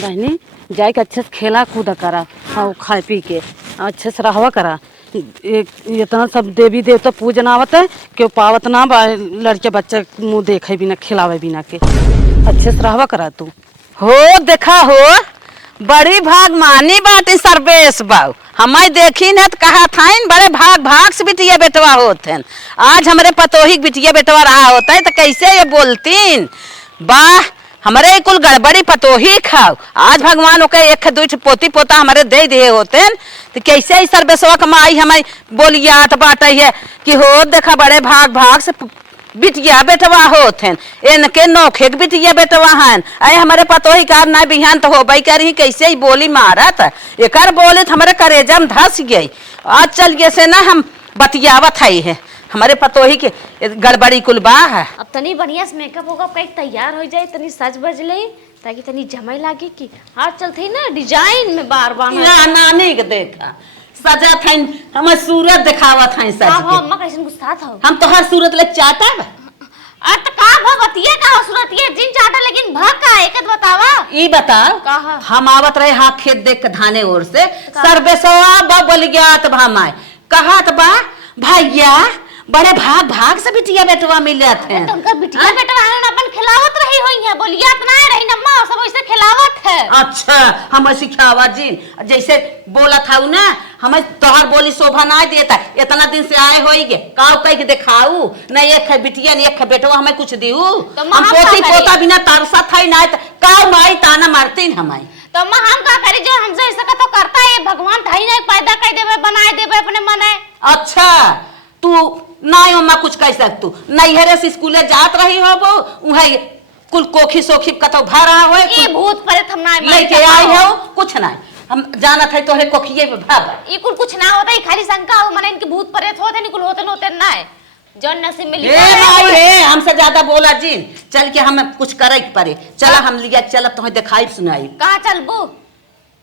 बहनी जाए के अच्छे से खेला कूदा करा हाँ खाए पी के अच्छे से रहवा करा। इतना सब देवी देवता पूजन आवत है क्यों पावत ना लड़के बच्चे मुँह देखे बिना खिलावे बिना के अच्छे से रहवा करा तू। हो देखा हो बड़ी भाग मानी बाटी सर्वेश बाऊ हमारी देखी न तो कहा था बड़े भाग भाग से बिटिया बेटवा होते हैं। आज हमारे पतोही बिटिया बेटवा रहा होता है तो कैसे ये बोलतीन वाह हमारे कुल गड़बड़ी पतोही खाओ। आज भगवान ओके एक दो पोती पोता हमारे दे दिए होते हैं तो कैसे ही सर्वेशवा कमाई हमारी बोलियात बात है कि हो देखा बड़े भाग भाग से बिटिया बेटवा होते हैं इनके नोखे बिटिया बेटवा हैं। अरे हमारे पतोही कार ना बिहान तो हो भाई करी कैसे ही बोली मारत एक बोले हमारे करेजा में धस गई। आज चल गए से ना हम बतियावत है हमारे पतोही के गड़बड़ी कुल बा है। अब तनी बढ़िया से मेकअप होगा कहीं तैयार हो जाए तनी सज बज ले ताकि तनी जमाई लागे कि हाथ चलते ना डिजाइन में बार बार नानी के देखा सजा था हमारे सूरत दिखावा था सज के अम्मा कैसे गुस्सा था हम तो हर सूरत ले चाटा बा आ त का भगतिया का सूरत ये जिन चाटा लेकिन भग का एकत बतावा ई बताओ कहा हम आवत रहे हाँ खेत देख के धाने ओर से सर्वेशवा बा बोल गया तो भामाए कहा तो बा भैया बड़े भाग भाग से बिटिया बेटवा मिल जाते हैं। तुमका बिटिया बेटवा है अपन खिलावत रही होई है बोलिया इतना रही नम्मा सब ऐसे खिलावत है। अच्छा हम सिखावा जी जैसे बोला था ना हमें तोहर बोली शोभा ना देता इतना दिन से आए होइगे काव कह के दिखाऊ न एक है बिटिया न एक है बेटवा हमें कुछ दिऊ हम पोती पोता बिना तरसा था ना काव माई ताना मारती हमारी तो हम का करी जो हमसे ऐसा का तो करता है भगवान थाई नहीं पैदा कर देवे बनाए देवे अपने मने। अच्छा तू नहीं अम्मा कुछ कह सकतू नैहरे से स्कूले जात रही हो वो उहे कुल कोखी सोखी कतो भर रहा हो ये भूत प्रेत हम ना लेके आई हो कुछ नहीं हम जाना था तोहरे कोखिए में भाग ये कुल कुछ ना होता है खाली शंका हो मने इनके भूत प्रेत होते नहीं कुल होते ना है जौन नसीब में लिखा है ए हमसे ज्यादा बोला जीन चल के हम कुछ करे पड़े चला हम लिया चल तुम्हें दिखाई सुनाई कहां चलबू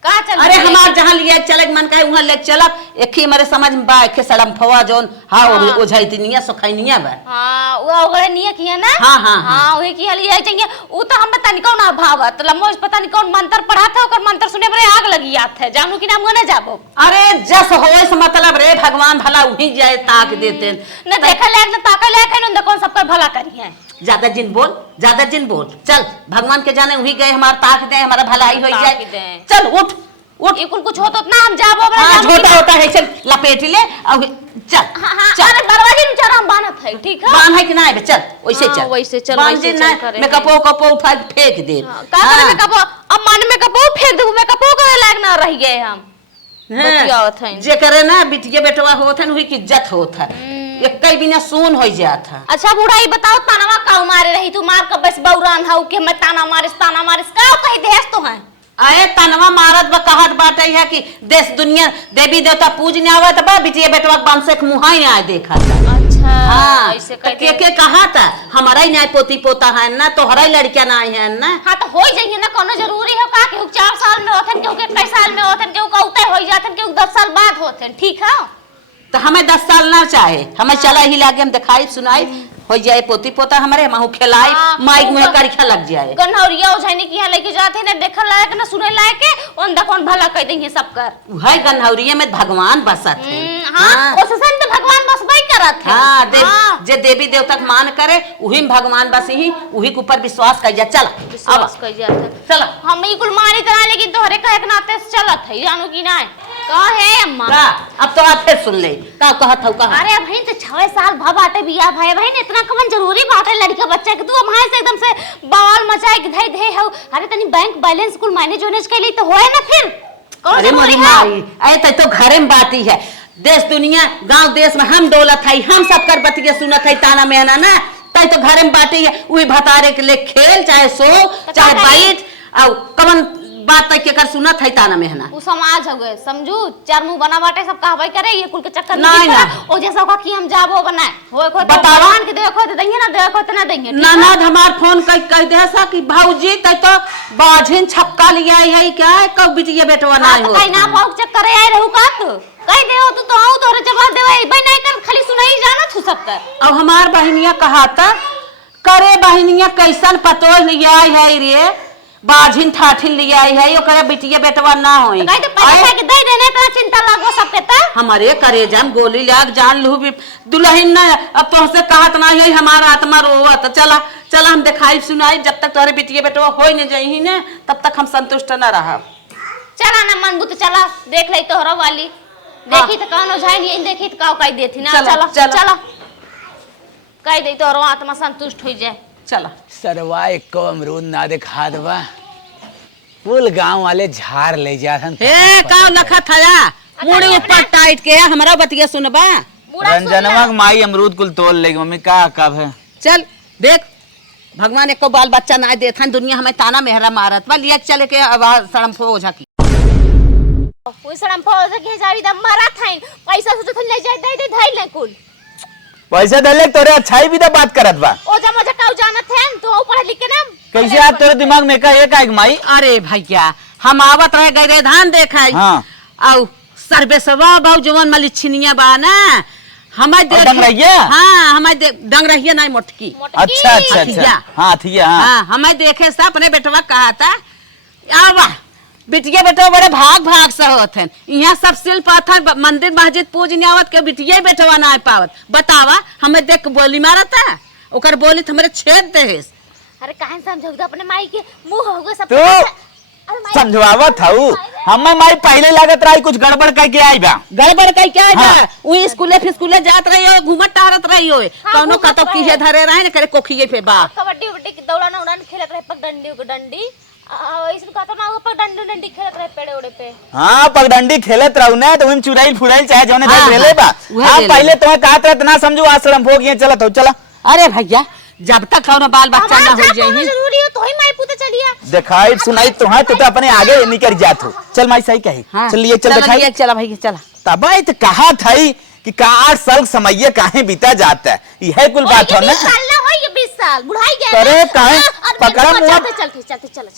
कहां चल अरे हमार जहां लिया चले मन का वहां ले चलब एक ही मेरे समझ में बा के सड़म फवा जोन हां ओ जाइतनिया सुखैनिया बा हां वो ओगरे निया किया ना हां ओहे की लिया चाहिए वो तो हम पता नहीं कौन भावत लमोज पता नहीं कौन मंत्र पढ़ा था ओकर मंत्र सुने बरे आग लगी आत है जानू कि नाम न जाबो। अरे जस होए से मतलब रे भगवान भला वही जाए ताक देते न देखा लायक न ताका लायक है न कौन सबका भला करी है ज्यादा जिन बोल चल भगवान के जाने वही गए हमारा ताक दे हमारा भलाई हो जाए चल उठ उठ ये कुल कुछ होत ना हम जाबो हां छोटा होता है चल लपेट ले अब चल हां अरे दरवाजे में चढ़ हम बानत है ठीक है बान है कि नहीं चल वैसे चल वैसे चल करे मैं कपो उठा के फेंक दे का करे में कपो अब मन में कपो फेंक दू मैं कपो करे लायक ना रह गए हम बतियावत है जे करे ना बिटिया बेटवा होत है वही की इज्जत होत है एक कई बिना सुन हो जात है। अच्छा बुढ़ाई बताओ तानावा काऊ मारे रही तू मार का बस बौरान हाउ के मैं ताना मारिस काऊ कही देस तो है अरे तनवा मारत बा कहत बाटे है कि देश दुनिया देवी देवता पूजने आवत बा बिटिया बेटवा बंसे के मुहाई नहीं आए देखा था। अच्छा हाँ, ऐसे तो के कहा था हमारा ही नहीं पोती पोता है ना तो हरा ही लड़कियां नहीं है ना। हाँ तो हो जाइए ना कोनो जरूरी हो का कि 4 साल में होथन के 21 साल में होथन के कौते हो जाथन के 10 साल बाद होथन ठीक है तो हमें 10 साल ना चाहे हमें चला ही लागे हम दिखाई सुनाई हो जाए पोती पोता हमारे महू खिलाई माइक में करिखा लग जाए गन्हौरिया ओझानी की यहाँ लेके जाते ना देखल लायक ना सुने लायक के उन दकोन भला कह देंगे सब कर वही गन्हौरिया में भगवान बसत है। हां उससे तो भगवान बसबई करत है। हां जे देवी देवता मान करे वही भगवान बस ही वही के ऊपर विश्वास कर जा चल विश्वास कर जाता चल हम ई कुल मानी करा लेकिन तोहरे कहे के नाते से चलत है जानू की ना का है अम्मा का अब तो आप फिर सुन ले का कहत हौ कहा अरे भाई तो 6 साल भा बाटे बिया भाई भाई इतना कवन जरूरी बात है लड़का बच्चा के तू हमारे से एकदम से बवाल मचाए के धई धे हो अरे तनी बैंक बैलेंस कुल मैनेज होने के लिए तो होए ना फिर कौन अरे मोरी माई अरे तो घरे में बाती है देश दुनिया गांव देश में हम दौलत है हम सब कर बतिया सुनत है ताना मेहना ना तै तो घरे में बाटी है वही भतारे के लिए खेल चाहे सो चाहे बैठ और कवन बात तक के कर सुनत है ताना मेहना वो समाज हो गए समझू चार मुंह बना बाटे सब कहबई करे ये कुल के चक्कर नहीं ना ओ जैसा का कि हम जाबो बनाए होए को तो बताओ भगवान के देखो तो देंगे ना देखो तो ना देंगे ननद हमार फोन कह दे सा कि भौजी तै तो बाझिन छक्का लिया है क्या कब बिटिया बेटवा ना हो कहीं ना भौक चक्कर आए रहू का तू कह दे तू तो आऊ तोरे जवाब देवे बई नहीं कर खाली सुनाई जाना तू सब कर अब हमार बहनिया कहा था करे बहनिया कैसन पतो लिया है रे बाझिन ठाठिन लिया आई है ओकरा बिटिया बेटवा ना होई कहीं तो पैसा के दे देने इतना चिंता लागो सब पे त हमारे करेजा में गोली लाग जान लू भी दुल्हन ना अब तुमसे कहत ना है हमारा आत्मा रोवत चला चला हम दिखाई सुनाई जब तक तोहरे बिटिया बेटवा होई न जाई ने तब तक हम संतुष्ट न रहा। चला ना मनबू तो चला देख ले तोहरा वाली देखी तो कौन हो जाए नहीं देखी तो काऊ कई देती ना चला चला कई दे तोहरा आत्मा संतुष्ट हो जाए चला। सरवा एक अमरूद ना दिखा दबा फुल गांव वाले झाड़ ले जाथन हे का नखा थाया मुड़ी ऊपर टाइट के हमरा बतिया सुनबा रंजनवा के माई अमरूद कुल तोड़ लेगी मम्मी का कब है चल देख भगवान एको बाल बच्चा ना देथन दुनिया हमें ताना मेहरा मारत बा लिया चले के सड़म फो ओझा की कोई सड़म फो ओझा के जावी दम मारा थाइन पैसा सोचत ले जाए दे दे धाई ले कुल पैसा दले तोरे अच्छाई भी तो बात करत बा ओझा मजा काऊ जानत है तो पढ़ लिख के ना कैसे आप तोरे दिमाग में का एक आएग माई अरे भैया हम आवत रह गए धान देखाई हाँ औ सर्वेसवा बाऊ जवन मलिछिनिया बा ना हमें देख डंगरहिया हां हमें डंगरहिया नहीं मोटकी अच्छा अच्छा अच्छा हाँ ठीक है हां हमें देखे से अपने बेटवा कहा था आवा बिटिया बेटवा बड़े भाग भाग से होत हैं यहाँ सब शिल्प था मंदिर मस्जिद पूजने आवत के बिटिया बेटवा ना पावत बतावा हमें देख बोली मारता ओकर बोली हमरे छेद देस अरे काहे समझौ तो अपने माई के मुंह होगा सब तो समझवावत थाऊ हमें माई पहले लागत रही कुछ गड़बड़ करके आई बा गड़बड़ कई क्या है वो स्कूले फिर जात रही हो घूमत टहरत रही हो कौनो कतो कीहे धरे रहे न करे कोखिए पे बा कबड्डी उड्डी की दौड़ाना उड़ान खेलत रहे पगडंडी को डंडी इसमें कहतो ना पगडंडी डंडी खेलत रहे पेड़े उड़े पे हां पगडंडी खेलत रहू ना तो हम चुराई फुराई चाहे जौने देख लेले बा हां पहले तुम्हें कहत रहत ना समझू आश्रम भोग ये चलत हो चला। अरे भैया जब तक कौनो बाल बच्चा ना हो जाई जरूरी हो तो ही माई पुते चलिया दिखाई सुनाई तो अपने आगे निकल जात हो चल माई सही कही चलिए चल दिखाई चला भैया चला तब तो कहा था कि 8 साल समय काहे बीता जाता है यह कुल बात हो ना 20 साल ना हो ये 20 साल बुढ़ाई गया अरे काहे पकड़ा मुआ चलते चल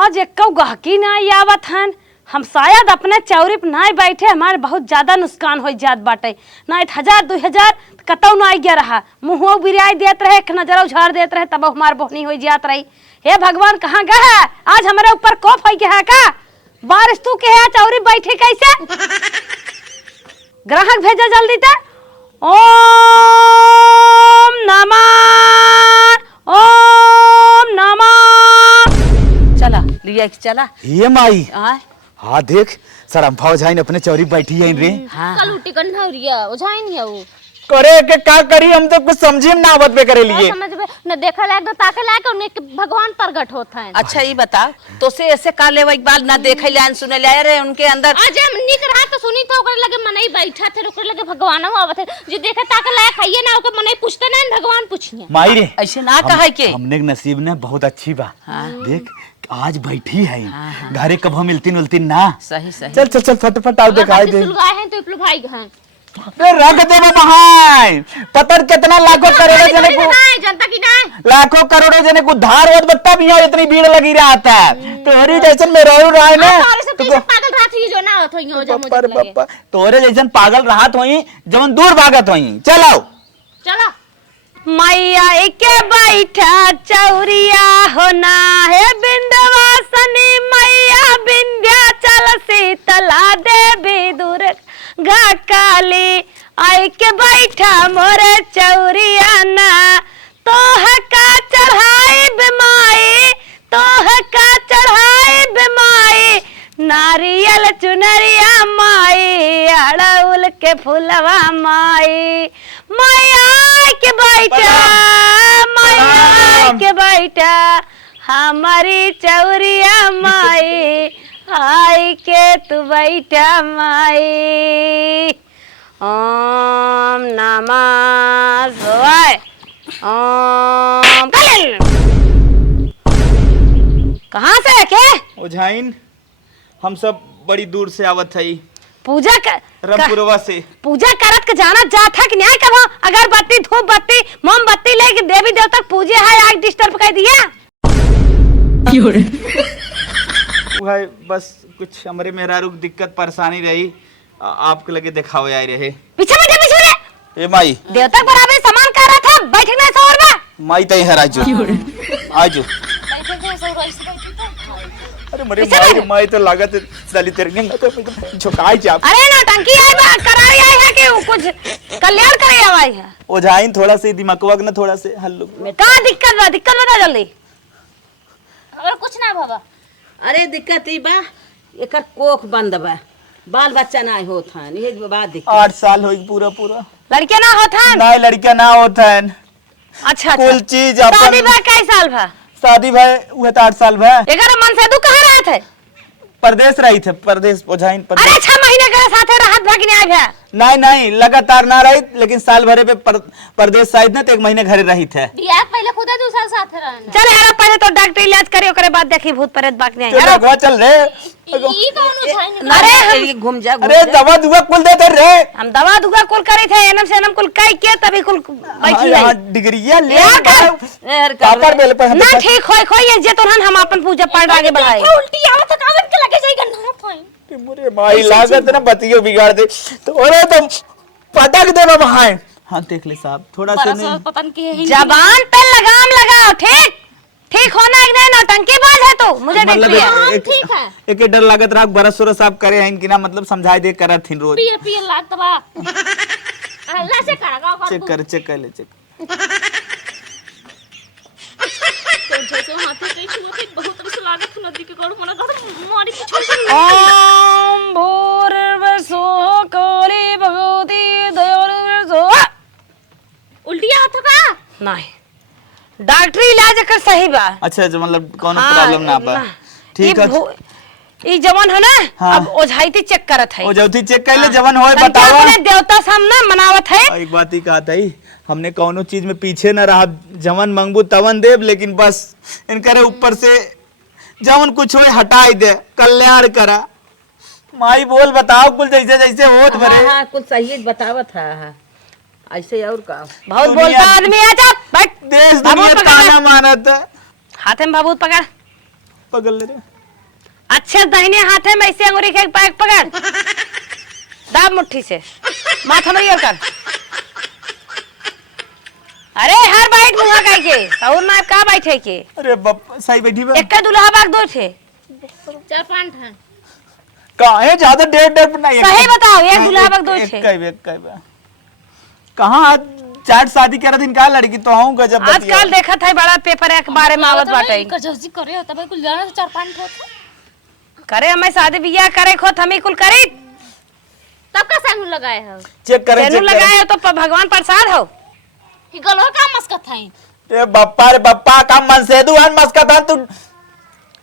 आज एक गहकी ना आवत हन हम शायद अपने चौरी पे ना बैठे हमारे बहुत ज्यादा नुकसान हो जात बाटे ना 1000 2000 कतौ ना गया रहा मुँह बिराई देत रहे एक नजर उझाड़ देत रहे तब हमार बोहनी हो जात रही। हे भगवान कहाँ गए है आज हमारे ऊपर कोप हो गया है का बारिश तू के है चौरी बैठे कैसे ग्राहक भेजा जल्दी ते ओम नमः चला लिया चला ये माई आ हाँ देख सर हम फौज आइन अपने चौरी बैठी है रे कल उठी कंढौरिया ओझाई नहीं है वो करे के का करी हम तो कुछ समझे ना आवत बे करे लिए समझ में न देखा लायक न ताके लायक उन्हें भगवान प्रगट होता है। अच्छा ये बता तो से ऐसे का ले एक बार ना देखे ले सुने ले रे उनके अंदर आज हम निक रहा तो सुनी तो ओकरे लगे मनई बैठा थे ओकरे लगे भगवान आवत है जो देखे ताके लायक है ना ओके मनई पूछते ना भगवान पूछिए माई रे ऐसे ना कहे के हमने नसीब ने बहुत अच्छी बा देख आज बैठी है घरे कब मिलती ना सही सही चल चल चल फटाफट आओ दिखाई दे सुलगाए हैं तो इपलो भाई हैं रख दे बहाई पता कितना लाखों करोड़ों जने को जनता की ना लाखों करोड़ों जने को धार और बत्ता भी यहाँ इतनी भीड़ लगी रहा था तोहरी जैसन में रहू रहा है ना पागल रहा थी जो ना होत हो जो मुझे लगे तोरे जैसन पागल रहा होई जवन दूर भागत होई चलो चलो मैया के बैठा चौरिया होना है बिंदवासनी मैया विंध्याचल शीतला देवी दुर्गा काली आई के बैठा मोरे चौरिया ना तोह का चढ़ाई बिमाई तोह का चढ़ाई बिमाई नारियल चुनरिया माई अड़उल के फुलवा माई मैया के बैठा मैया के बैठा हमारी चौरिया माई आई के तू बैठा माई ओम नमः शिवाय ओम कहाँ से है के ओझाइन हम सब बड़ी दूर से आवत है पूजा कर रंगपुरवा से पूजा करत के जाना जात है कि न्याय करो अगरबत्ती धूप बत्ती मोमबत्ती लेके देवी देवता पूजे है आग डिस्टर्ब कर दिया भाई बस कुछ हमारे मेहरारू की दिक्कत परेशानी रही आपके लगे दिखाओ आए रहे पीछे ए माई देवता बराबर सामान कर रहा था बैठना है सौर में माई तई है राजू आजू बैठे थे सो रही से बैठी अरे मेरे माई तो लागत साली तेरे ने तो झुकाई जा। अरे नौटंकी आई बा करारी आई है कि कुछ कल्याण करे आई है। ओझाइन थोड़ा से दिमागवा ना थोड़ा से हल्लो। का दिक्कत बता जल्दी। और कुछ ना बाबा। अरे दिक्कत ई बा एकर कोख बंद बा, बाल बच्चा ना होत हन, ये बात दिक्कत। 8 साल होई पूरा पूरा लड़के ना होत हन। ना लड़का ना होत हन। अच्छा कुल चीज शादी अपन बा कई साल भा? शादी भाई हुए तो 8 साल भाई। एकर मन से तू कहां रहे थे? परदेश रही थे, परदेश ओझाइन परदेश। अरे 6 महीने के साथे राहत भाग नहीं आया। नहीं लगातार ना रही, लेकिन साल भरे पे परदेश साइड ने तो 1 महीने घरे रही थे। बियाह पहले खुदा दूसरा साथ रहना। चल यार पहले तो डॉक्टर इलाज करे ओकरे बाद देखी भूत प्रेत बात नहीं चल यार। रखवा चल रे। ई कौन उठाई? अरे घूम जा अरे दवा दुआ कुल देते रे। हम दवा दुआ कुल करे थे एनम से एनम कुल कई के तभी कुल बैठी है। हां डिग्रीया ले यार कर। पापड़ बेल पे ना ठीक होई ये जे तो हम अपन पूजा पाठ आगे बढ़ाए। उल्टी आवत तो कावन के लगे जाई गन्ना फाइन। मोरे माई लागत ना बतियो बिगाड़ दे तो। अरे तुम पटक दे बाबा। हां देख ले साहब थोड़ा सा नहीं पतन के है। जबान पे लगाम लगाओ ठीक होना एक नहीं नौटंकी बाज है तू मुझे देख लिया। ठीक है। एक डर लागत राख बरस सुरस साहब करे हैं कि ना मतलब समझाई दे कर थिन रोज। पिए लात तबा। अल्लाह से करेगा कर। चेक कर ले चेक। तो जैसे हाथी कई छुए बहुत रस लागत नदी के गड़ मना गड़ मारी के छोड़। ओम भूर्भुवस्सुः काली भगवती दयालुर्भुवः। उल्टी हाथ का नहीं डॉक्टरी इलाज कर सही बा। अच्छा जो मतलब कौन प्रॉब्लम ना बा। ठीक है ई जवान है ना। हाँ। अब ओझाइती चेक करत है। ओझाइती चेक कर ले जवान होए बतावा। अपने देवता सामने मनावत है। एक बात ही कहता ही हमने कौनो चीज में पीछे न रहा, जवन मंगबू तवन देव, लेकिन बस इनकरे ऊपर से जवन कुछ होए हटाई दे, कल्याण करा। माई बोल बताओ कुल जैसे जैसे होत भरे। हां कुछ सही बतावत है। ऐसे और का बहुत बोलता आदमी आ जा बैठ। देश दुनिया ताना मानत है। हाथे में बाबूत पकड़ ले रे। अच्छे दाहिने हाथे में ऐसे अंगूरी के पैक पकड़ दाब मुट्ठी से माथा मरी और कर। अरे हर बैठ मुहा काई के और ना का बैठे के। अरे बाप सही बैठी बा। एक का दुल्हा बाग दो थे 4-5 ठन। काहे ज्यादा डेढ़ नहीं। सही बताओ एक दुल्हा बाग दो थे। एक बा कहां चाट शादी कर दिन का लड़की तो हूं गजब। आजकल देखा था बड़ा पेपर एक बारे में आवत बाटे कजौजी करे होता भाई कुल जाना 4-5 ठन करे हमें शादी बियाह करे खोत हमें कुल करी तब का सेनू लगाए हो। चेक करें सेनू लगाए हो तो भगवान प्रसाद हो। ही गलो का मस्का थाई। ए बप्पा रे बप्पा का मन से दू हन मस्का था तू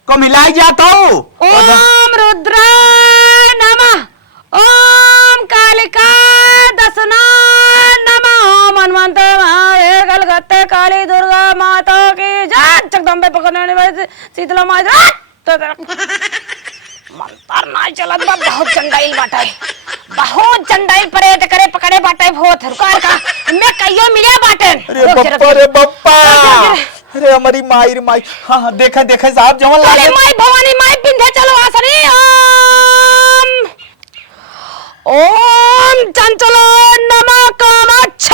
को मिलाई जात हो। ओम रुद्राय नमः ओम कालिका दसना नमः ओम हनुमंत महादेव कलकत्ते काली दुर्गा माता की जय। जगदम्बे पकड़ने वाली शीतला माता मंतर ना चलत बा। बहुत चंडाइल बाटे बहुत चंडाइल परेट करे पकड़े बाटे बहुत हरकार का मैं कहियो मिले बाटे। अरे बप्पा रे बप्पा। अरे हमारी माई रे माई। हां देखा साहब जवन लागे। माई भवानी माई पिंधे चलो आसनी। ओम चंचलो नमः कामाक्ष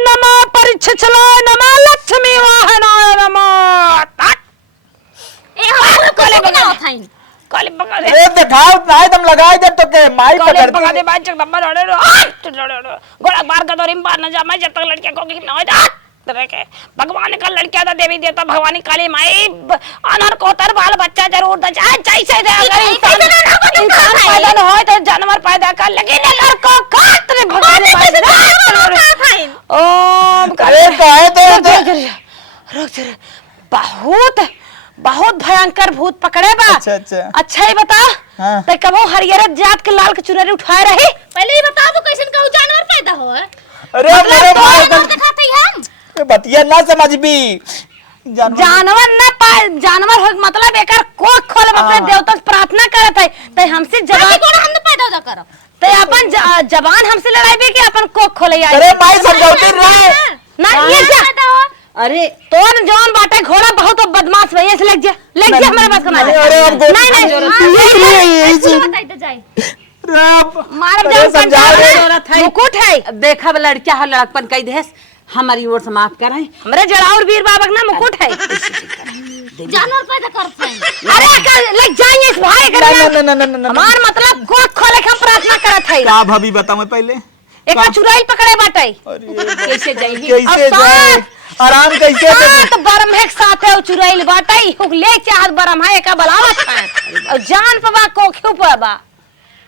नमः परिच्छलो नमः लक्ष्मी वाहनाय नमः। ए हम कोले बना थाई। काले पकड़ दे। अरे दिखाओ नहीं तुम लगाई दे तो के माई काले पकड़ पकड़ दे बात जगदम्बा गोड़ा बार का दौरी बार न जा मैं जब तक लड़कियां को की न हो जा तरह के भगवान का लड़कियां था देवी देवता भवानी काली माई अनर कोतर बाल बच्चा जरूर द जाए जैसे दे। अगर इंसान पैदा न हो तो जानवर पैदा कर लेकिन लड़को काट रे भगवान ओम अरे काहे तो रुक जा बहुत बहुत भयंकर भूत पकड़े बा। अच्छा ही बता हाँ। ते कबो हरियर जात के लाल के चुनरी उठाए रही। पहले ही बता दो कैसन का जानवर पैदा हो। अरे मेरे भाई दिखाते हम बतिया ना समझ भी जानवर न जानवर हो मतलब एकर कोख खोल अपने देवता से प्रार्थना करत है ते हमसे जवान कौन हम पैदा होदा करो ते अपन जवान हमसे लड़ाई भी कि अपन कोख खोले आई। अरे माई समझौती रहे ना ये पैदा हो। अरे तो जवान बाटे घोड़ा बहुत बदमाश भैया से लग जा हमारे पास कमा। अरे हम नहीं बताई दे जाए मार जरूरत है मुकुट है देखा लड़किया है लड़कपन कई देश हमारी ओर से माफ कराए। हमरे जड़ाउर वीर बाबा ना मुकुट है दे जानवर पैदा करते हैं। अरे कर लग जाएंगे इस भाई ना कर ना ना ना ना ना हमार मतलब गोद खोले के हम प्रार्थना करत है क्या भाभी बताओ मैं पहले एक चुड़ैल पकड़े बाटे अरे कैसे जाई कैसे जाए आराम कैसे दे तो बरम है साथ है चुड़ैल बाटे हुक ले चाहत बरम है का बलावत है और जान पवा को क्यों पवा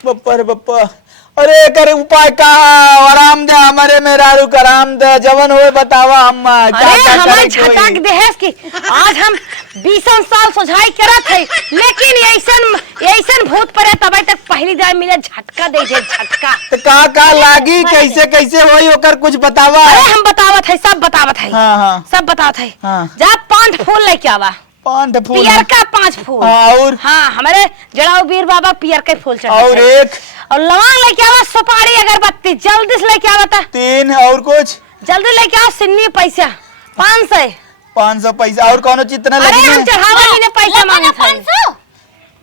बप्पा रे बप्पा अरे करे उपाय का आराम दे हमारे मेहरारू का आराम दे जवन होए बतावा हम अरे हमारे झटक देहस की आज हम 20 साल सोझाई करत है लेकिन ऐसन भूत पड़े तब तक पहली बार मिले झटका दे झटका तो का लागी कैसे कैसे होई ओकर कुछ बतावा अरे हम बतावत है सब बतावत है हाँ सब बतावत है हाँ। जा 5 फूल लेके आवा पांच फूल पियर का 5 फूल हाँ, और हाँ हमारे जड़ाऊ वीर बाबा पियर के फूल चढ़ा और एक और लौंग लेके आवा सुपारी अगरबत्ती जल्दी से लेके आवा ता 3 और कुछ जल्दी लेके आओ सिन्नी पैसा 500 पैसा और कौन चितना अरे हम लगी चढ़ावा ने पैसा मांगे थे 500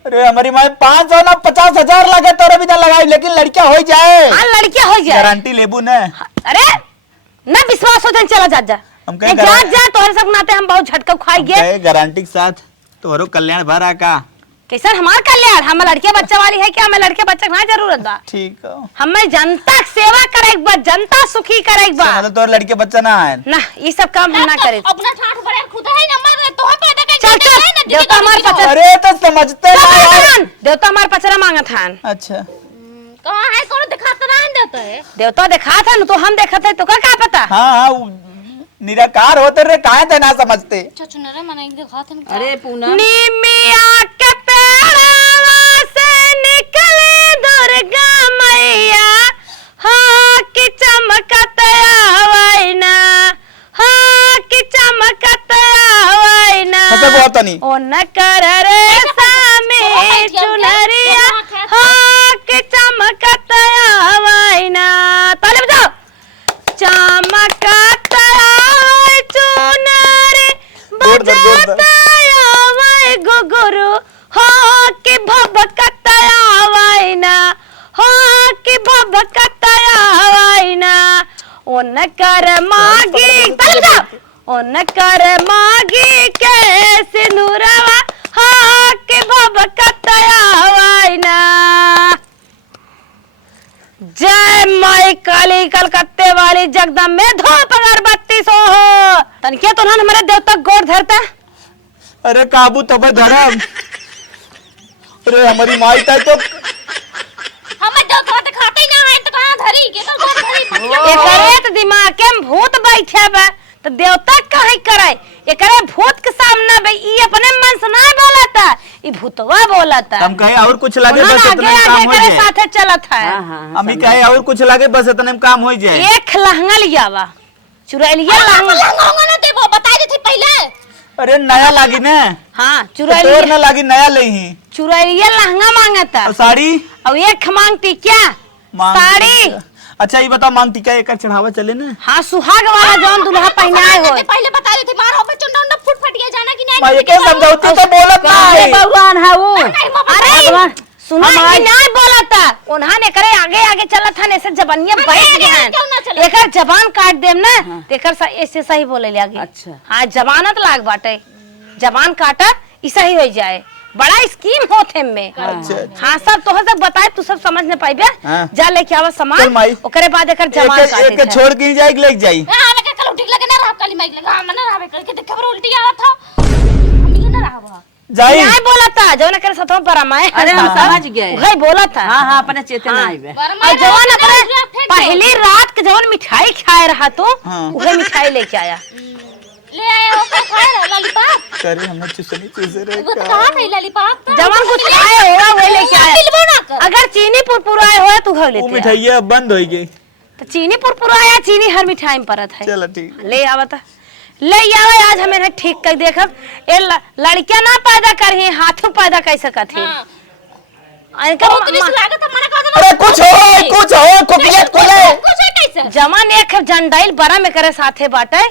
अरे हमारी माँ 500 ना 50,000 लगे तो भी ना लगाई लेकिन लड़कियां हो जाए हाँ लड़कियां हो जाए गारंटी लेबू न अरे न विश्वास हो जाए चला जा हम कहीं जा तोहरे सब नाते हम बहुत झटका खाएंगे गारंटी के साथ तोहरो कल्याण भरा का कैसन हमार कल्याण हम लड़के बच्चा वाली है क्या हमें लड़के बच्चा ना जरूरत बा ठीक है हमें जनता के सेवा करे एक बार जनता सुखी करे एक बार मतलब तोर लड़के बच्चा ना है ना ये सब काम हम ना करे अपना ठाठ बड़े खुद है नंबर तो हम पैदा कर चल चल देवता हमार पचरा अरे तो समझते ना यार। देवता हमार पचरा मांगत हन अच्छा कहां है कौन दिखाता ना देता है देवता देखा था न तो हम देखत है तो का पता हाँ हाँ निराकार होते रे काहे थे ना समझते चाचू ने मना दिखाते हैं अरे पूनम निमिया के पेड़वा से निकले दुर्गा मैया हाँ कि चमकत आवैना हाँ कि चमकत आवैना हंसे बहुत नहीं ओ न कर रे सामे चुनरिया हाँ कि चमकत आवैना ताले बजाओ चमकत आवै चुनरी बजाता आवै गुगुरु हाँ कि भभकत आवैना हाँ कि भभकत आवैना ओ न कर मागी ताले बजाओ ओ न कर मागी के सिंदूरवा हाँ कि भभकत आवैना जय माई काली कलकत्ते वाली जगदम्बे धूप अगरबत्ती सो हो तनके तो ना हमारे देवता गोर धरता अरे काबू तब धरम अरे हमारी माई तक तो हम जो तो दिखाते ही ना है तो कहां धरी के तो कौन धरी एकरे तो दिमाग के में भूत बैठे बा तो देवता काहे करे एकरे भूत के सामने बे ई अपने मन से ना बोलता ई भूतवा बोलता हम कहे और कुछ लगे उन्होंने बस इतना आगे काम आगे हो करे जाए साथे चलत है हम ही कहे और कुछ लगे बस इतने में काम हो जाए एक लहंगा लिया बा चुराइलिया लहंगा लहंगा ना देबो बता दी थी पहले अरे नया लागी ना हाँ तोर चुराइलिया ना लागी नया ले ही चुराइलिया लहंगा मांगता और साड़ी अब एक मांगती क्या मांग साड़ी अच्छा ये बताओ मांगती क्या एक चढ़ावा चले ना हाँ सुहाग वाला जौन दुल्हा पहनाए हो पहले बता दी थी मारो पे चुंडा उंडा फुट फट गया जाना कि नहीं माँ ये क्या समझौती तो बोलत ना है भगवान है वो अरे सुना ही नहीं बोला था उन्होंने करे आगे आगे चला था ऐसे जबानिया बैठ गए एकर जबान काट देम ना एकर ऐसे सही बोले लगे अच्छा। हाँ जबानत लाग बाटे जबान काटा ऐसा ही हो जाए बड़ा स्कीम होते में अच्छा। हाँ सब तो सब बताए तू सब समझ नहीं पाइबे हाँ। जा लेके आवा चल सामान माई। ओकरे बाद एकर जबान काटे एक छोड़ के ही जाएगी लेके जाई हां मैं कल उल्टी लगे ना रहा काली माइक लगा मैं ना रहा करके देख खबर उल्टी आवा था हम ही ना रहा जाई नहीं बोला था जौन करे सतों पर रमाए अरे हम समझ गए वही बोला था हाँ हाँ अपने चेतना आई बे और जवान अपने पहली रात के जवान मिठाई खाए रहा तो हाँ। वही मिठाई लेके आया ले आया वो खाया लॉलीपॉप करे हमने चुसनी चुसे रे वो तो कहां गई लॉलीपॉप जवान कुछ खाए होगा वही लेके आया बिलबो ना कर अगर चीनी पुरपुराए होए तो घर वो लेते मिठाइया बंद हो गई तो चीनी पुरपुराया चीनी हर मिठाई में परत है चलो ठीक ले आवता ले आवे आज हमें ना ठीक कर देखब ए लड़कियां ना पैदा करही हाथों पैदा कर सकत है इनका बहुत रिस्क लागत हमारा का अरे कुछ हो कुपियत खोले कुछ है कैसे जवान एक जंडाइल बड़ा में करे साथे बाटे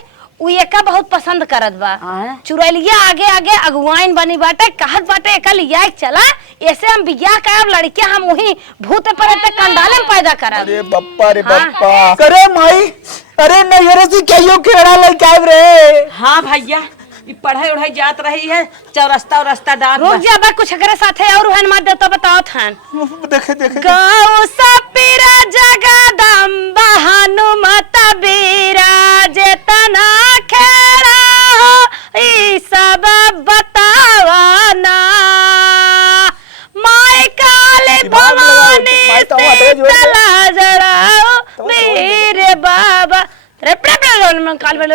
उ एका बहुत पसंद करत बा हाँ। चुरैलिया आगे आगे अगुवाइन बनी बाटे कहत बाटे एका लिया चला ऐसे हम बियाह करब लड़कियां हम वही भूत पर पे कंडाले में पैदा करब अरे बप्पा रे हाँ। बप्पा करे माई अरे नहीं रे सी कहियो केड़ा ले काब रे हाँ भैया ई पढ़ाई उढ़ाई जात रही है चौरस्ता उरस्ता डाल रुक जा बा कुछ करे साथे और हन मत दे तो बताओ थान देखे देखे गौ सपीरा जगदम्बा हनुमत बीरा जेतना खेड़ा हो ई सब बतावना माय काली भवानी तला जड़ाओ मेरे बाबा रे प्रेम में काल में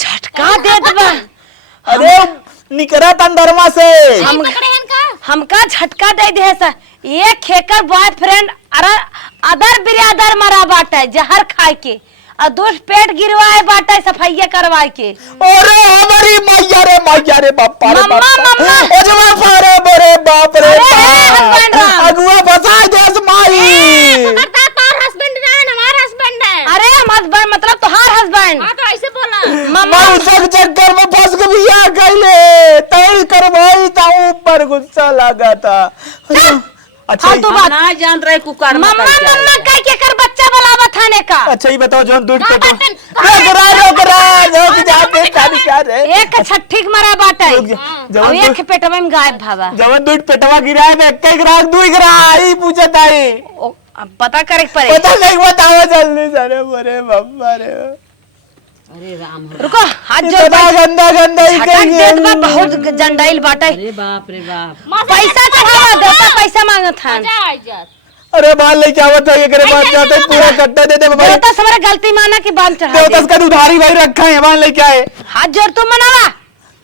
झटका दे दबा अरे निकरा तंदरमा से हमका झटका दे दे सा ये खेकर बॉयफ्रेंड अरे अदर बिरादर मरा बाटे जहर खाए के और दोस्त पेट गिरवाए बाटे सफाइया करवाए के अरे हमारी मैया रे बापा रे मम्मा, बापा मम्मा। अरे बाप रे बड़े बाप रे अरे, बाप हस्बैंड राम। अगुआ फसाए देश माई तार हस्बैंड ना हमारा हस्बैंड है। अरे हस्बैंड मतलब तुम्हार हस्बैंड हाँ तो ऐसे बोला। मम्मा मैं उसके चक्कर में फंस के बिया गईले तई करवाई ता ऊपर गुस्सा लगा था अच्छा फालतू बात ना जान रहे कुकर मम्मा मम्मा कह के कर बच्चा बुलावा थाने का अच्छा ही बताओ जो दूध पे तो बटन, रोक जाते तारी क्या रे एक छठी के मरा बाटे रुक जा, और जवन एक पेटवा में गायब भावा जवन दूध पेटवा गिराए में एक ग्राहक दुई ग्राहक ही पूछत आई अब पता करे के पड़े पता नहीं बताओ जल्दी सारे बड़े बाबा रे अरे राम रुको हाथ जोड़ इतना गंदा गंदा ही झटक कहीं देत बा बहुत जंडाइल बाटे अरे बाप रे बाप पैसा चढ़ावा देता पैसा मांगत हन अरे बाल लेके आवत है ये करे बात जाते पूरा कट्टा दे दे बाबा देवता हमारा गलती माना कि बाल चढ़ा देवता दे का उधारी भाई रखा है बाल लेके आए हाथ जोड़ तू मनावा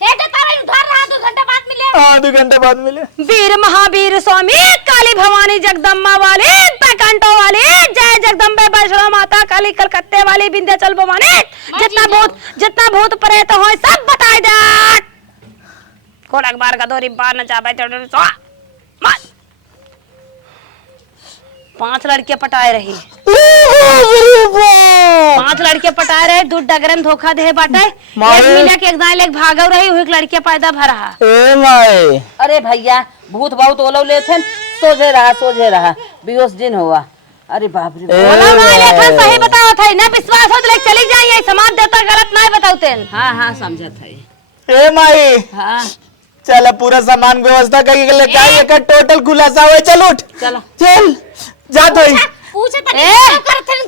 हे तो तारा उधार रहा 2 घंटा बाद मिले। हाँ 2 घंटे बाद मिले वीर महावीर स्वामी काली भवानी जगदम्बा वाली पैकंटो वाली जय जगदम्बे वैष्णो माता काली कलकत्ते वाली विंध्याचल भवानी जितना भूत प्रेत हो सब बताई दे कोड अखबार का दोरी बार न चाबे तो 5 लड़के पटाए रही 5 लड़के पटाए रहे दूध डगरे में धोखा दे बाटे एक महीना के एकदम लेक भागव रही हुई लड़के पैदा भरा ए माई अरे भैया भूत बहुत ओलो ले थे सोझे रहा बेहोश दिन हुआ अरे बाप रे बोला ना लेखन सही बताओ थे ना विश्वास हो तो लेके चली जाइए समाज देवता गलत नहीं बताते हाँ समझत है ए माई हाँ चल पूरा सामान व्यवस्था करके लेके आई एक टोटल खुलासा हुआ चल उठ चलो चल जा तो पूछे तक ए,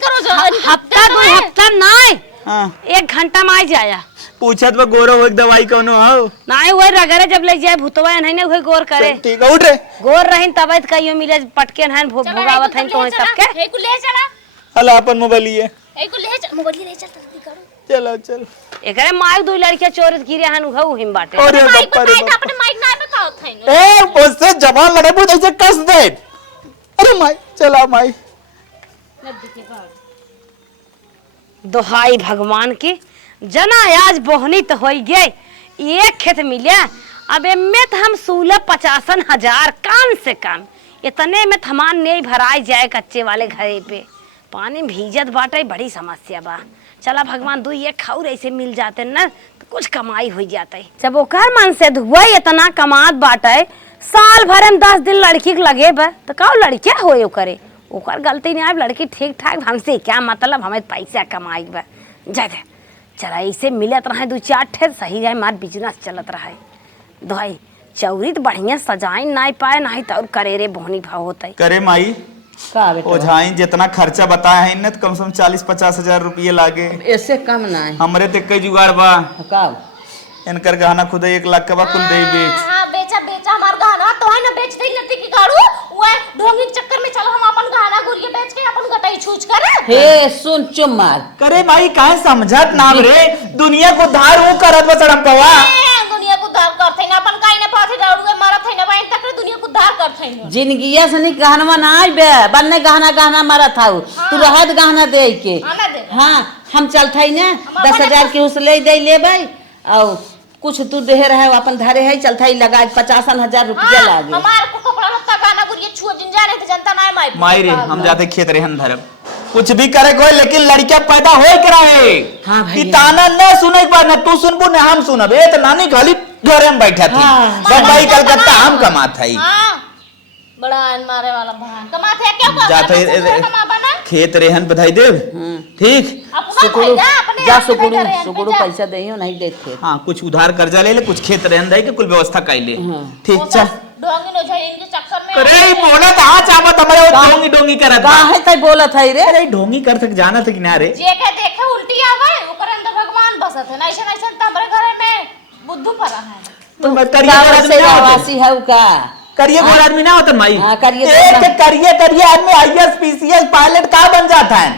करो जो हफ्ता 2 हफ्ता नहीं हां 1 घंटा में आ जाया पूछत में गोरो एक दवाई कोनो हो नहीं वही रगरे जब ले जाए भूतवा नहीं ना वही गोर करे ठीक है उठ रे गोर रहीन तब कहियो मिले पटके नहीं भोगावत हैं तो सबके हे को ले चला हला अपन मोबाइल ये हे को ले चल मोबाइल ले चल जल्दी करो। चलो चल एकरे माई 2 लड़के चोरत गिरे हन उहु हिम बाटे अरे माइक बाप रे बताई बाप। अपने माइक ना बताओ थे ए उससे जवान लड़े बहुत ऐसे कस दे अरे माई चला माई दोहाई भगवान की जना आज बोहनी तो हो गए एक खेत मिले अब एमे तो हम 16-50,000 कम से कम इतने में थमान नहीं भराई जाए कच्चे वाले घरे पे पानी भीजत बाटे बड़ी समस्या बा चला भगवान 2 एक खाउर ऐसे मिल जाते न तो कुछ कमाई हो जाते जब ओकर मन से धुआ इतना कमात बाटे साल भर में 10 दिन लड़की के लगे बा तो का लड़किया होए ओकरे ओकर गलती नहीं आए लड़की ठीक ठाक हमसे क्या मतलब हमें पैसा कमाई बा जा चला ऐसे मिलत रहे 2-4 ठे सही रहे मार बिजनेस चलत रहे दवाई चौरी तो बढ़िया सजाई नहीं पाए नहीं तो और करे रे बोहनी भाव होता करे माई का बेटा ओझाई जितना खर्चा बताया है इन्हें तो कम से कम 40-50 हजार रुपये लागे ऐसे कम ना है हमरे ते कई जुगाड़ बा का इनकर गहना खुद 1 लाख का बा कुल दे बेच हां बेचा हमार गहना तो है ना बेच दे नती की गाड़ू वो ढोंगी के चक्कर में चलो हम अपन गहना गुरिये बेच के अपन गटाई छूच करे हे सुन चुप मार करे माई काहे समझत नाम रे दुनिया को धार वो करत बसड़म पवा दुनिया को उद्धार करथे ना अपन काई ना पाथे डाड़ुए मारत है ना बाइन तक दुनिया को उद्धार करथे ना जिंदगिया से नहीं गहना ना आई बे बनने गहना मारा था तू रहत गहना दे के आना दे हाँ हम चलते ही ना 10,000 के उस ले दे ले भाई और कुछ तू दे रहे अपन धरे है चलता ही लगा 50,000 रुपया लागे हमार को कपड़ा लत्ता गाना गुरिये छुआ जिन जाने तो जनता ना माई माई रे हम जाते खेत रेहन धरब कुछ भी करे कोई लेकिन लड़कियां पैदा होए कराए हाँ भैया। कि ताना न सुने के बाद न तू सुनबू न हम सुनब ए त नानी खाली घरे में बैठा थी हाँ। सब भाई कलकत्ता हम कमात हई हां बड़ा आन मारे वाला भान कमाते है क्या बात जाते खेत रेहन बधाई देव ठीक। जा सुकुड़ू पैसा दे नहीं देते। हाँ कुछ उधार कर्जा ले ले, कुछ खेत रेहन दे के कुल व्यवस्था कर ले। ठीक चल। डोंगी नो झड़ी इनके चक्कर में अरे बोला था चावत हमारे डोंगी डोंगी करत बा। काहे तै बोलत है रे? अरे ढोंगी कर तक जाना था कि ना रे। जे के देखे उल्टी आवे ओकर अंदर भगवान बसत है। ऐसा ऐसा त हमरे घरे में बुद्धू पड़ा है। तो मैं करिए वासी है का करिए गोल आदमी ना होता माई। हाँ, करिए करिए आदमी आईएएस पीसीएस पायलट का बन जाता है।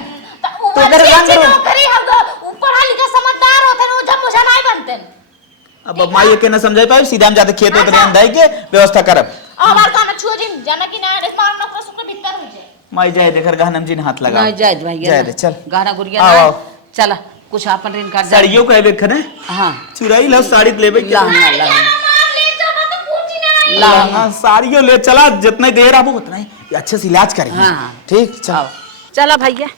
तो अगर नौकरी हम ऊपर हाल के समझदार होते न जब मुझे नहीं बनते। अब माई के ना समझाई पाए सीधा हम जाते खेत उतरे अंदाई के व्यवस्था करब। हमार कान छुओ जिन जाना कि ना रे मार न सुके भीतर हो जाए। माई जाए देकर गहनम जी ने हाथ लगा। नहीं जायज भाई जाए दे चल। गहना गुड़िया आओ। ना चला कुछ अपन ऋण कर साड़ियों को एबे खने। हां चुराई लो साड़ी लेबे के। ला साड़ियों ले चला जितने देर आबो उतना ही अच्छे से इलाज करेंगे। हाँ। ठीक चल। चला भैया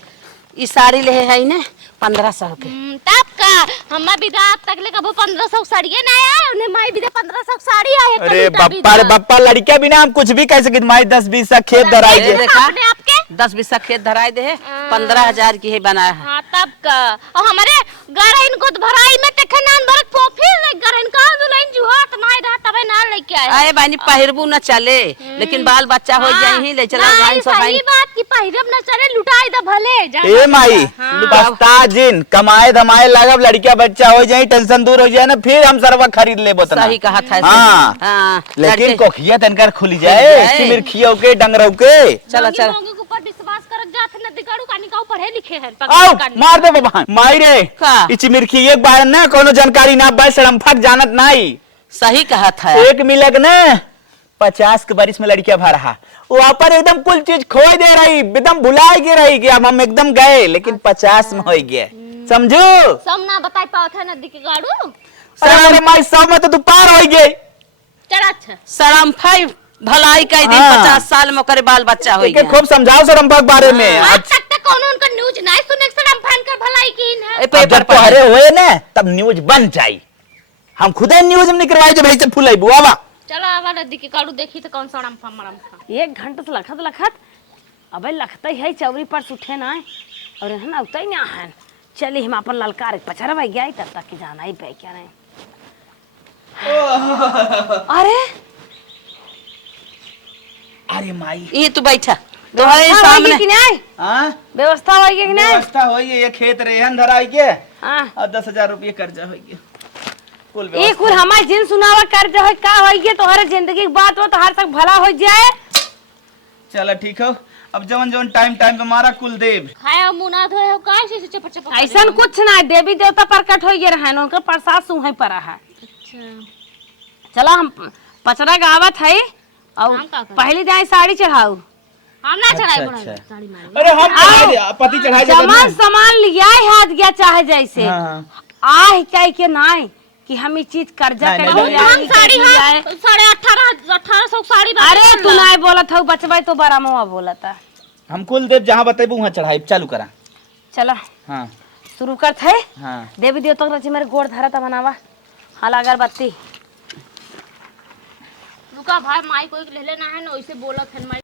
ई साड़ी ले है ने 1500 के। तब का हम्मा विदा तक ले कबो 1500 साड़ियां ना आए उन्हें माई विदा 1500 साड़ी आए। अरे बप्पा रे बप्पा लड़कियां बिना हम कुछ भी कह सके। माई 10-20 सा खेत धराई दे। अपने आपके 10-20 खेत धराई दे 15000 की है बनाया है। हां तब का और हमारे गरइन को भराई में तखे नान भरत पोफी ले गरइन का दुलाइन जुहात नाई रहा तबे ना लेके आए। अरे बानी पहिरबू न चले लेकिन बाल बच्चा हो जाई ही ले चला जाई सब सही बात की पहिरब न चले लुटाई द भले जा। ए माई बस्ता जिन कमाए धमाए लगब लड़कियां बच्चा हो जाए टेंशन दूर हो जाए ना फिर हम सरवा खरीद ले बोतना। सही कहा था। हां लेकिन कोखिया तनकर खुली जाए सिमिर खियो के डंगरौ के। चला चला लोगों के ऊपर विश्वास करत जात न दिगाड़ू कानी का पढ़े लिखे हैं आओ मार दे बाबा माई रे का ई चिमिरखी एक बार ना कोनो जानकारी ना बस सड़मफक जानत नहीं। सही कहा था। एक मिलक ना 50 के बारिश में लड़कियां भरा वहां पर एकदम कुल चीज खोई दे रही एकदम भुलाए के रही कि अब हम एकदम गए लेकिन 50 में हो गए समझो। सब ना बताई पावत है नदी के गाड़ू। अरे माई सब में तो तू पार हो गई। चल अच्छा शरम फाई भलाई का दिन 50 साल में करे बाल बच्चा हो गया। खूब समझाओ सड़मफक बारे में। आज तक तक कौन उनका न्यूज नहीं सुने सड़म फान कर भलाई कीन है। पेपर पढ़े हुए ना तब न्यूज बन जाई। हम खुदे न्यूज में निकलवाई जब ऐसे फुलाई बुआवा। चलो आवा नदी के गाड़ू देखी तो कौन सड़म फा मरम फा। 1 घंटा से लखत अबे लगता है चौरी पर उठे ना और है ना उतई ना है। चली हम अपन ललकार पछरा भाई गया तब तक की जाना ही पे क्या नहीं। अरे अरे माई ये तू बैठा तुम्हारे सामने कि नहीं हां व्यवस्था होई कि नहीं? व्यवस्था होई ये खेत रेहन धराई के हां और 10,000 रुपये कर्जा होई के कुल एक कुल हमार जिन सुनावा कर जो है का होई के तोहरे जिंदगी की बात हो तो हर तक भला हो जाए। चलो ठीक हो अब जवन जवन टाइम पे मारा कुल देव खाया मुना धोए हो काय से चप चप ऐसा कुछ ना देवी देवता प्रकट हो गए रहन उनका प्रसाद सुहे पर है। चला हम पचरा गावत है और पहली जाए साड़ी चढ़ाऊ। हम ना चढ़ाई अच्छा, बड़ा अच्छा। साड़ी मारे। अरे हम चढ़ाई दे पति चढ़ाई दे सामान सामान लिया हाथ गया चाहे जैसे हाँ। आह कह के नहीं कि हम ये चीज कर्जा नहीं, कर नहीं, लिया हम साड़ी है 1850 साड़ी बात अरे तू नहीं बोलत हो बचबाई तो बड़ा मुआ बोलता। हम कुल देव जहाँ बताइबू वहाँ चढ़ाई चालू करा। चला हाँ शुरू करते है। हाँ देवी देवता के रची मेरे गोड़ धरा था बनावा हाल अगरबत्ती रुका भाई माई कोई ले लेना है ना वैसे बोलत है माई।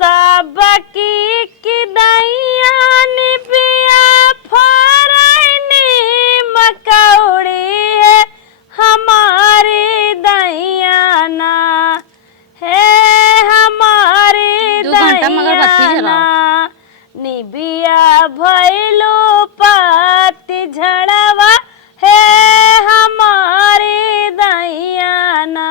सबकी की दैया निबिया फरैनी मकौड़ी है हमारी दैया ना है हमारी 2 घंटा मगर बत्ती जलाओ। निबिया भैलो पति झड़वा है हमारी दैया ना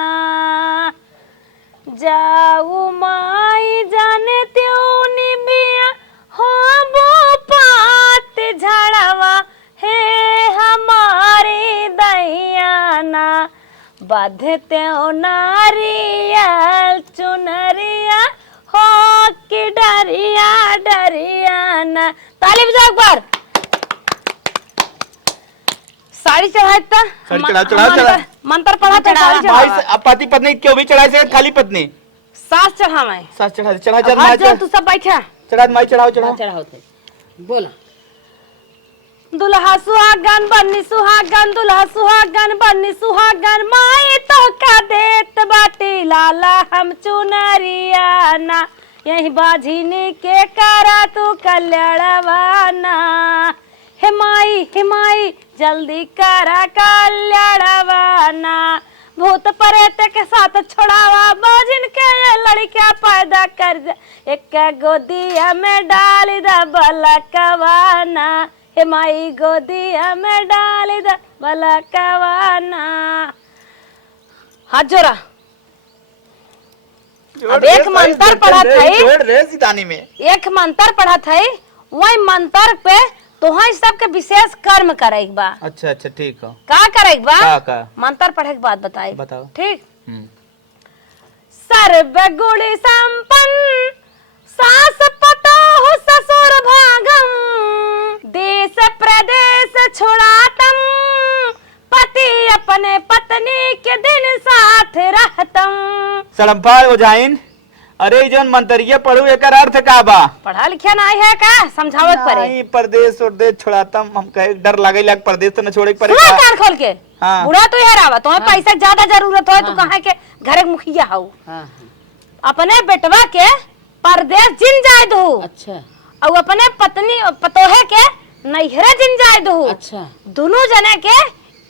जाऊ माई जाने त्यों निबिया हो वो पात झड़वा है हमारी दैया ना बाधते नारियल चुनरिया हो कि डरिया डरिया ना। ताली बजाओ एक बार। साड़ी चढ़ाता चढ़ा मंत्र पढ़ा भाई अब पति पत्नी क्यों भी चढ़ाई से खाली पत्नी सास चढ़ावे सास चढ़ा तू सब बैठा चढ़ा माई चढ़ाओ चढ़ाओ थे बोला दुल्हा सुहागन बन्नी सुहागन दुल्हा सुहागन बन्नी सुहागन माई तो का देत बाटी लाला हम चुनरियाना यही बाझिनी के करा तू कल्याणवाना हे माई जल्दी करा कल्याणवाना भूत प्रेत के साथ छोड़ावा बाजिन के ये लड़किया पैदा कर जा एक गोदिया में डाल द बलकवाना हे माई गोदिया में डाल द बलकवाना। हाथ जोड़ा। अब एक मंत्र पढ़ा था एक मंत्र पढ़ा था वही मंत्र पे तोहर सबके विशेष कर्म करे बा। अच्छा अच्छा ठीक है। का करे बा का मंत्र पढ़े के बाद बताई बताओ। ठीक। सर्व गुण संपन्न सास पतोह ससुर भागम देश प्रदेश छुड़ातम पति अपने पत्नी के दिन साथ रहतम। सड़म्फा हो जाइन। अरे जौन मंतरिया पढ़ू एकर अर्थ का बा? पढ़ा लिखा नहीं है का समझावत पड़े। नहीं परदेश और देश छोड़ातम हम कहे डर लागे लग परदेश तो न छोड़े पड़े। सुना कान खोल के। हाँ। बुढ़ा तो यार आवा तुम्हें पैसा ज्यादा जरूरत हो तो कहाँ के घर मुखिया हो अपने बेटवा के परदेश जिन जाए दो। अच्छा। और अपने पत्नी पतोहे के नैहरे जिन जाए दो। अच्छा। दोनों जने के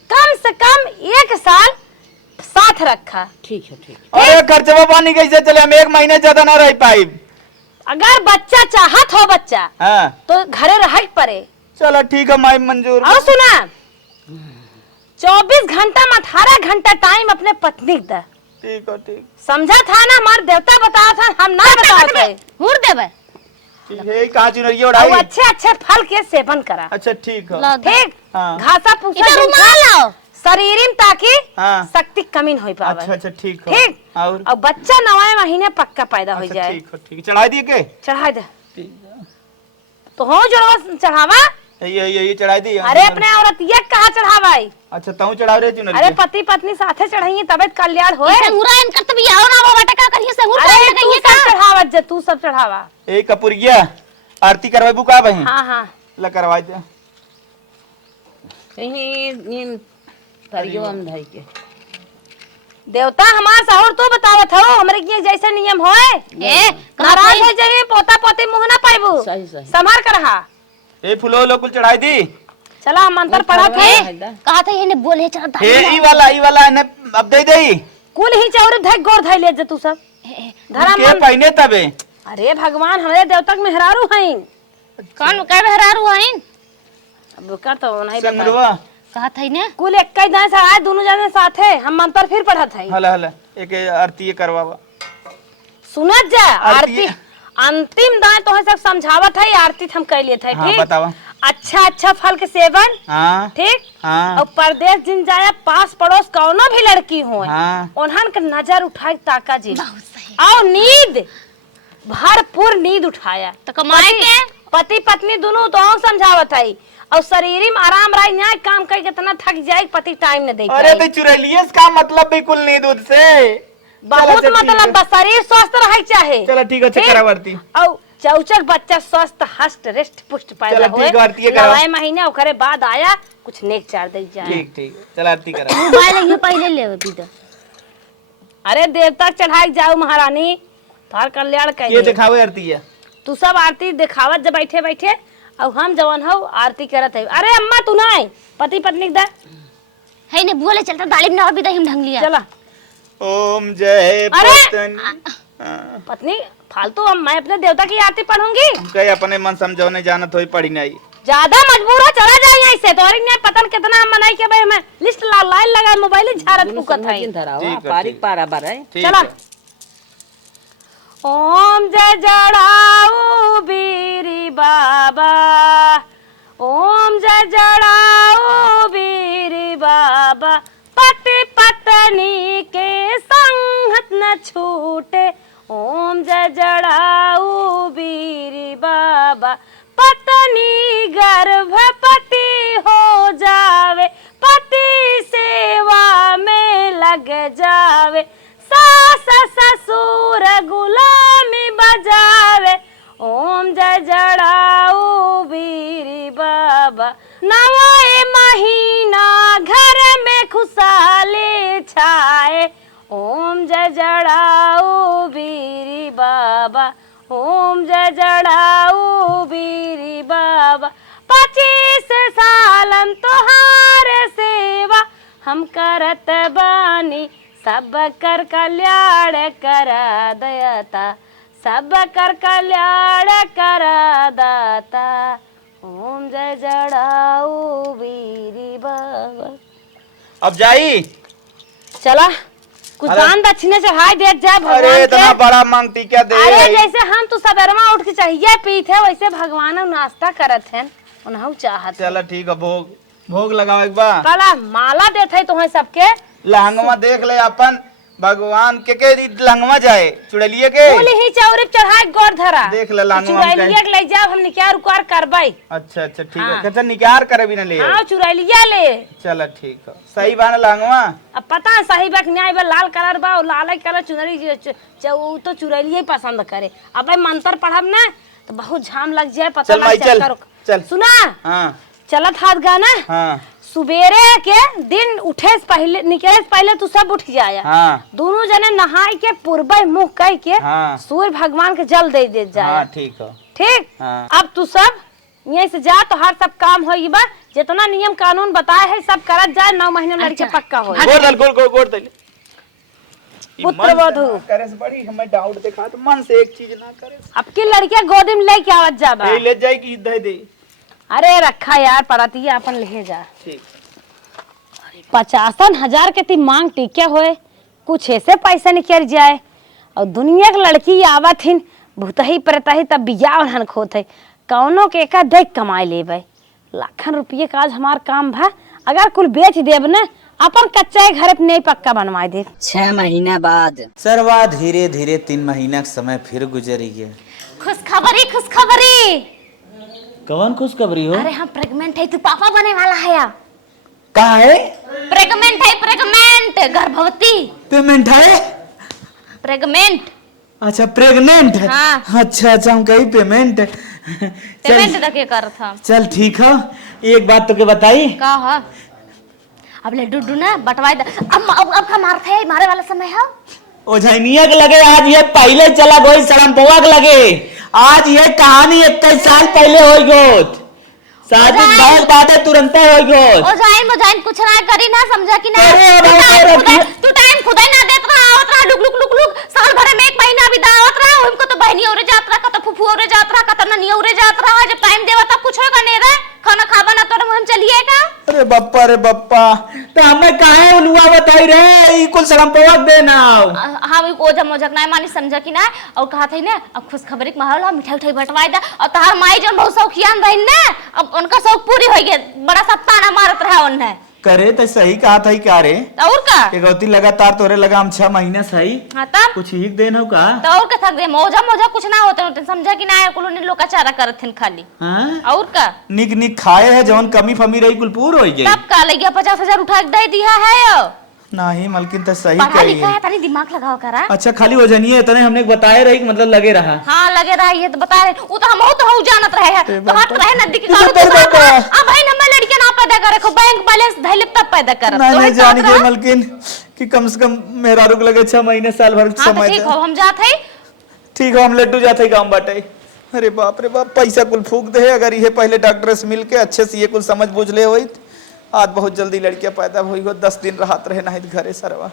कम से कम 1 साल साथ रखा। ठीक है ठीक। अरे खर्चवा पानी कैसे चले? हम 1 महीने ज्यादा ना रह पाई। अगर बच्चा चाहत हो बच्चा हाँ। तो घरे रह पड़े। चलो ठीक है माई मंजूर। और सुना 24 घंटा में 18 घंटा टाइम अपने पत्नी का दे। ठीक है ठीक। समझा था ना हमारे देवता बताया था हम ना बताते मुड़ देबे। ठीक है कहाँ चुनरिया उड़ाई? अच्छे अच्छे फल के सेवन करा। अच्छा ठीक है। ठीक। हाँ। घासा पूछा इधर रुमाल लाओ शरीर ताकि हाँ। शक्ति कमी न हो पावे। अच्छा अच्छा ठीक है। ठीक। और बच्चा 9वें महीने पक्का पैदा हो जाए। ठीक है ठीक। चढ़ा दिए के? चढ़ा दे। तो हो जो चढ़ावा ये चढ़ा दी। अरे अपने औरत ये कहाँ चढ़ावाई? अच्छा तू चढ़ा रहे चुनरिया? अरे पति पत्नी साथे चढ़ाइए तबे कल्याण होए। संगुरा इनकर तो बियाह ना हो बेटा का करिए संगुर का अरे तू कहिए सब का चढ़ावत जे तू सब चढ़ावा। ए कपूरिया आरती करवाबू का बहन? हाँ हाँ ला करवा दे। कहीं तरियो हम धाई के देवता हमार साहुर तू बतावत हो हमरे के जैसे नियम होए। ए नाराज है जे पोता पोती मुंह ना पाइबू। सही सही। संभार कर रहा। ए फुलो लोकुल चढ़ाई दी। चला मंत्र पढ़ा थे कहा था ये बोले चल ए ई वाला ने अब दे देई। कुल ही चौर धक गोर धइ ले जे तू सब धरा के मन। पहिने तबे। अरे भगवान हमरे देवता के मेहरारू हईं। कौन कह बहरारू हईन? अब का तो नहीं बता। संगरवा कहा था ने कुल एक ही दान से आए दोनों जने साथे हम मंत्र फिर पढ़त हई। हला हला एक आरती करवावा। सुनत जा आरती- आरती अंतिम दान तो सब समझावत है आरती हम कह लिए थे। हाँ ठीक। बतावा। अच्छा अच्छा फल के सेवन। हाँ ठीक। हाँ और परदेश जिन जाया पास पड़ोस कौनो भी लड़की हो हाँ उन्हन के नजर उठाई ताका जी और नींद भरपूर नींद उठाया तो कमाए के पति पत्नी दोनों तो समझावत है और शरीर में आराम रही न्याय काम कर कितना थक जाए पति टाइम न दे अरे तो चुरैलिए का मतलब बिल्कुल नहीं दूध से। बहुत चलो, मतलब ठीक है। शरीर स्वस्थ रहे चाहे। चलो ठीक है चक्रवर्ती। और चौचक बच्चा स्वस्थ हष्ट रिष्ट पुष्ट पैदा चलो, होए ठीक है, आरती करो। 9वें महीने ओकरे बाद आया कुछ नेक चार दे जाए। ठीक ठीक चल आरती करा। मोबाइल ये पहले ले अभी तो अरे देवता चढ़ाई जाओ महारानी तार कल्याण कर ये दिखावे आरती है। तू सब आरती दिखावत जब बैठे बैठे और हम जवन हो आरती करत है। अरे अम्मा तू ना पति पत्नी के दे है ने बोले चलता दालिम ना अभी तो हम ढंग लिया। चला। ओम जय अरे! पतन पत्नी फालतू अब मैं अपने देवता की आरती पढ़ूंगी। कहे अपने मन समझो नहीं जानत होई पड़ी नहीं। ज्यादा मजबूर हो चला जाए यहाँ से तो ने पतन कितना हम मनाई के भाई मैं लिस्ट लाइन लगा मोबाइल झारत फुकत है। धरावा ठीक है, पारिक ठीक। पारा बार है। ठीक चला। है। ओम जय जड़ाऊ बीरी बाबा ओम जय जड़ाऊ बीरी बाबा पति पत्नी के संगत न छूटे। ओम जय जड़ाऊ बीरी बाबा पत्नी गर्भवती हो जावे पति सेवा में लग जावे सास ससुर गुलामी बजावे। ओम जय जड़ाऊ बीरी बाबा बाबा। नवाए महीना घर में खुशहाली छाए, ओम जय जड़ाऊ बीरी बाबा, ओम जय जड़ाऊ बीरी बाबा। 25 सालम तोहार सेवा हम करत बानी, सब कर कल्याण करा दयाता, सब कर कल्याण करा दाता, ओम जय जड़ाऊ बीरी बाबा। अब जाई। चला कुछ दान दक्षिणे चढ़ाई देख जाए अरे भगवान इतना के। बड़ा मांगती क्या दे अरे रही? जैसे हम तो सवेरमा उठ के चाहिए पीते वैसे भगवान नाश्ता करत हैं, उन्हें चाहत। चलो ठीक है, भोग भोग लगाओ एक बार। कला माला देते तुम्हें सबके। लहंगवा देख ले अपन भगवान के लहंगवा जाए चुड़ैलिए के फूल ही चौरी चढ़ाए गोर धरा देख ले लहंगवा में चुरैलिया के ले जाओ, हम निकार उकार करबै। अच्छा अच्छा ठीक हाँ। है, अच्छा निकार करे भी ना ले हाँ चुरैलिया ले। चलो ठीक है, सही बा ना लहंगवा? अब पता है सही बा कि न्याय बा, लाल कलर बा और लाल कलर चुनरी तो चुरैलिया ही पसंद करे। अब मंत्र पढ़ब ना तो बहुत झाम लग जाए, पता चल माई, लग जाए। चल, चल। सुना हाँ चलत हाथ गाना। हाँ सुबेरे के दिन उठे से पहले निकले से पहले तू सब उठ जाया। हाँ दोनों जने नहाए के पूर्व मुंह कह के हाँ। सूर्य भगवान के जल दे जाए। हाँ ठीक है। ठीक। हाँ। अब तू सब यहीं से जा तो हर सब काम होगी बा, जितना नियम कानून बताए है सब करत जाए, 9 महीने में लड़के पक्का हो। गोड़ दल पुत्र वधू करे से बड़ी हमें डाउट देखा तो मन से एक चीज ना करे अब की लड़के गोदी में लेके आवत जाबा। ले जाए कि दे दे। अरे रखा यार पड़तिया अपन ले जा। ठीक 55,000 के ती मांग टिके होए, कुछ ऐसे पैसे निकल जाए और दुनिया के लड़की आवत हिन भूतही परतही तब बिया उन्हन खोत है, कौनो के का देख कमाई लेबे। लाखन रुपये का आज हमार काम भा, अगर कुल बेच देब न अपन कच्चा घर पे नहीं पक्का बनवा दे। 6 महीना बाद सरवा धीरे धीरे 3 महीना का समय फिर गुजर गया। खुशखबरी खुशखबरी। कौन खुशखबरी हो? अरे हम प्रेग्नेंट है, तू पापा बने वाला है या? कहा है? प्रेग्नेंट है, प्रेग्नेंट, गर्भवती। पेमेंट है? प्रेग्नेंट। अच्छा प्रेग्नेंट है। हाँ। अच्छा अच्छा हम कही पेमेंट। पेमेंट रखे कर था। चल ठीक है, एक बात तो के बताई। का है? अब ले डुडू ना बटवाई दे। अब का मारते है, मारे वाला समय है। ओझैनिया के लगे आज ये पहले चला गोई सड़मपुआ के लगे। आज ये कहानी 21 साल पहले हो गई। शादी बाद बातें तुरंत हो गई। ओझाइन कुछ ना करी ना, समझा कि ना। अरे तू टाइम खुदा ना देत रहा, आवत रहा लुक लुक लुक लुक, साल भर में 1 महीना भी दावत रहा। हमको तो बहनी औरे जात रहा, का तो फुफू औरे जात रहा, का तो ननी औरे जात रहा। जब टाइम देवा तब कुछ होगा नहीं रे, खाना खाबा ना तो हम चलिएगा। अरे बप्पा तो हमें काहे उलुआ बताई रे, ई कुल सड़मपुआ देना। हाँ ओझा मोझक ना मानी, समझा कि ना। और कहा था ना अब खुशखबरी के माहौल है, मिठाई उठाई बंटवाई दा। और तहार माई जन बहुत शौकियान रही ना, अब उनका शौक पूरी हो गई, बड़ा सा ताना मारत रहा उन्हें। करे तो सही कहा था क्या रे? और का एगोती लगातार तोरे लगा हम 6 महीने सही। हाँ तब कुछ ही देन हो का? तो और का थक दे, मोजा कुछ ना होते, समझा कि ना कुल लोग का चारा करत हन खाली। हाँ? और का निक खाए है जवन कमी फमी रही कुल पूर हो गई। तब का लग गया 50,000 उठा के दे दिया है यो। नहीं मलकिन तो सही पढ़ा कही लिखा है। है, तनी दिमाग लगाओ करा। अच्छा खाली वजनिए इतने हमने बताए रही कि मतलब लगे रहा। हाँ लगे रहा, ये तो बता रहे। वो तो हम तो जानत रहे हैं, तो हाथ रहे नदी के कारो तो तो अब भाई नंबर लड़के ना पैदा करे को, बैंक बैलेंस धैले तब पैदा कर। नहीं जान गए मलकिन कि कम से कम मेरा रुक लगे 6 महीने साल भर हाँ तो समय ठीक हो, हम जात है। ठीक है, हम लड्डू जाते गाँव बाटे। अरे बाप रे बाप, पैसा कुल फूक दे। अगर ये पहले डॉक्टर से मिल के अच्छे से ये कुल समझ बूझ ले हुई, आज बहुत जल्दी लड़कियां पैदा हुई हो। 10 दिन राहत रहे नहीं घरे सरवा।